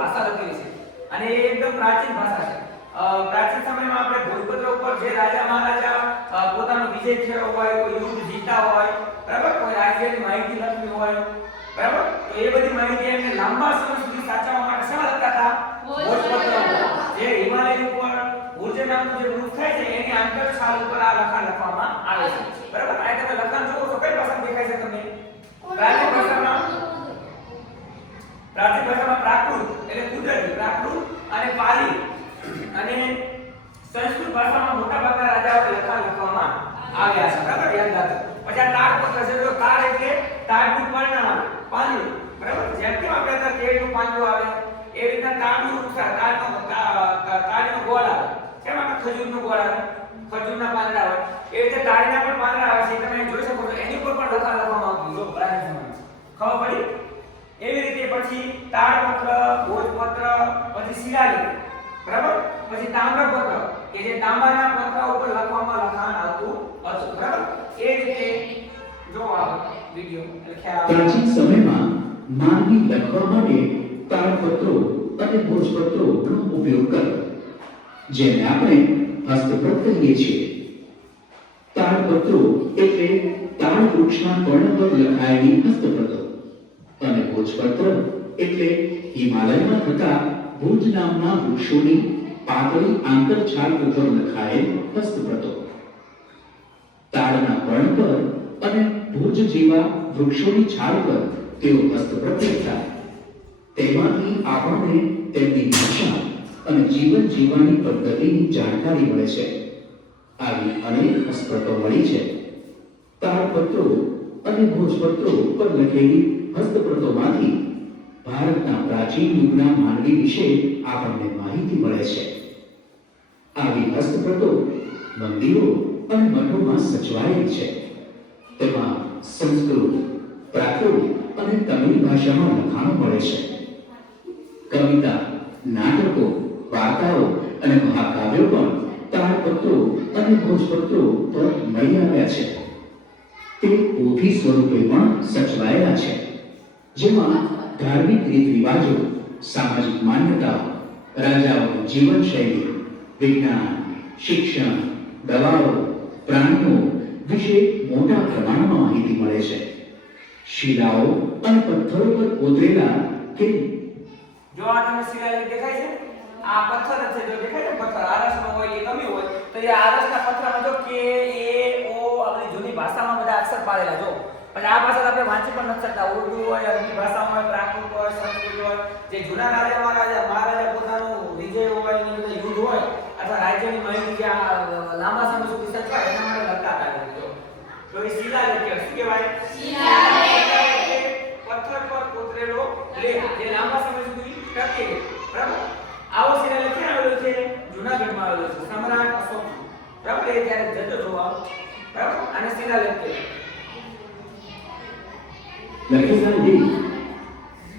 ભાષા લખેલી છે અને એ એકદમ પ્રાચીન ભાષા છે. પ્રાચીન સમયમાં આપણે ભોજપત્ર ઉપર જે રાજા મહારાજા પોતાનો વિજય થયો હોય, કોઈ યુદ્ધ જીતા હોય, બરાબર, કોઈ રાજ્યની માહિતી લખવી હોય, બરાબર, તો એ બધી માહિતી એમને લાંબા સમય સુધી સાચવવા માટે શેમાં લખતા હતા? ભોજપત્ર ઉપર. જે હિમાલય ઉપર ભુજ નામનું જે વૃક્ષ થાય છે એની આંતર છાલ ઉપર આ લખાણ લખવામાં આવે છે. બરાબર, આ તમે લખાણ જોવો છો કઈ ભાષામાં દેખાય છે તમને? પ્રાચીન ભાષામાં પ્રાકૃત એટલે કુદરતી પ્રાકૃત અને પાલી અને સંસ્કૃત ભાષામાં મોટાભાગના રાજાઓએ લખાણ લખવામાં આવ્યા છે. બરાબર, યાદ રાખો. પછી આ તાડપત્ર છે, તો તાડ એટલે તાડનું પરિણામ પાંદડું, બરાબર, જેમ કે આપણે અત્યારે કેળનું પાંદડું આવે એ રીતના તાડનું વૃક્ષ, તાડનો ગોળ આવે. કેમ આપણે ખજૂરનું ગોળ આવે, ખજૂરના પાંદડા આવે, એ રીતે તાડના પણ પાંદડા આવે છે. તમે જોઈ શકો છો એની ઉપર પણ લખાણ લખવામાં આવતું. જો પ્રાચીન સમયમાં ખબર પડી? એવી રીતે પછી તાડપત્ર, ભોજપત્ર, પછી શિલાલેખ, બરાબર, પછી તામ્રપત્ર કે જે તાંબાના પત્ર ઉપર લખવામાં લખાણ આવતું હતું. બરાબર, એ રીતે જો આ વિડિયો એટલે ખ્યાલ આવે. પ્રાચીન સમયમાં માનવી લખવા માટે તાડપત્રો અને ભોજપત્રોનો ઉપયોગ કર્યો, જેને આપણે હસ્તપ્રત કહીએ છીએ. તાડપત્રો એટલે તાડ વૃક્ષના પર્ણ પર લખાયેલી હસ્તપ્રતો અને ભોજપત્ર એટલે હિમાલયમાં થતા ભુજ નામના વૃક્ષોની પાતળી આંતરછાલ ઉપર લખાયેલ હસ્તપ્રતો. તાડના પર્ણ પર અને ભુજ જેવા વૃક્ષોની છાલ પર તેઓ હસ્તપ્રત લખતા. તેમાંથી આપણને તેમની ભાષા અને જીવન જીવવાની પદ્ધતિની જાણકારી મળે છે. આવી અનેક હસ્તપ્રતો મળી છે. તાડપત્રો અને ભોજપત્રો પર લખેલી હસ્તપ્રતોમાંથી ભારતના પ્રાચીન યુગના માનવી વિશે આપણને માહિતી મળે છે. આવી હસ્તપ્રતો મંદિરો અને મઠોમાં સચવાયેલ છે. તેમાં સંસ્કૃત, પ્રાકૃત અને તમિલ ભાષામાં લખાણો મળે છે. કવિતા, નાટકો, વાર્તાઓ અને મહાકાવ્યો પણ તાડપત્રો અને ભોજપત્રો પર મળી આવ્યા છે. તે પોથી સ્વરૂપે પણ સચવાયેલા છે, જેમાં ધાર્મિક રીત રિવાજો, સામાજિક માન્યતાઓ, રાજાઓની જીવનશૈલી, વિજ્ઞાન, શિક્ષણ, દવાઓ, પ્રાણીઓ વિશે મોટા પ્રમાણમાં માહિતી મળે છે. શિલાઓ અને પથ્થરો પર કોતરેલા કે જો આ તમને શિલાલેખ દેખાય છે, આ પથ્થર છે, જો દેખાય છે પથ્થર આરસનો હોય કે ગમે હોય, તો એ આરસના પથ્થરમાં જો કે એ ઓ આપણી જૂની ભાષામાં બધા અક્ષર પાડેલા. જો પછી આ ભાષા આપણે વાંચી પણ નથી શકતા. ઉર્દુ હોય, અરબી ભાષામાં હોય, પ્રાકૃત હોય, સંસ્કૃત હોય, જે જૂના મહારાજા પોતાનું વિજય હોય, એની અંદર યુદ્ધ હોય અથવા રાજ્યની માહિતી જે લાંબા સમય સુધી સચવાય એના માટે લખતા હતા. તો એ શિલાલેખ શું કહેવાય? શિલાલેખ. પથ્થર પર કોતરેલો લેખ જે લાંબા સમય સુધી ટકે. બરાબર, આવો શિલાલેખ ક્યાં આવેલો છે? જૂનાગઢમાં આવેલો છે. સમ્રાટ અશોક, બરાબર, એ ત્યારે જતો જોવા, બરાબર, અને શિલાલેખ કહેવાય. લખેલા લેખ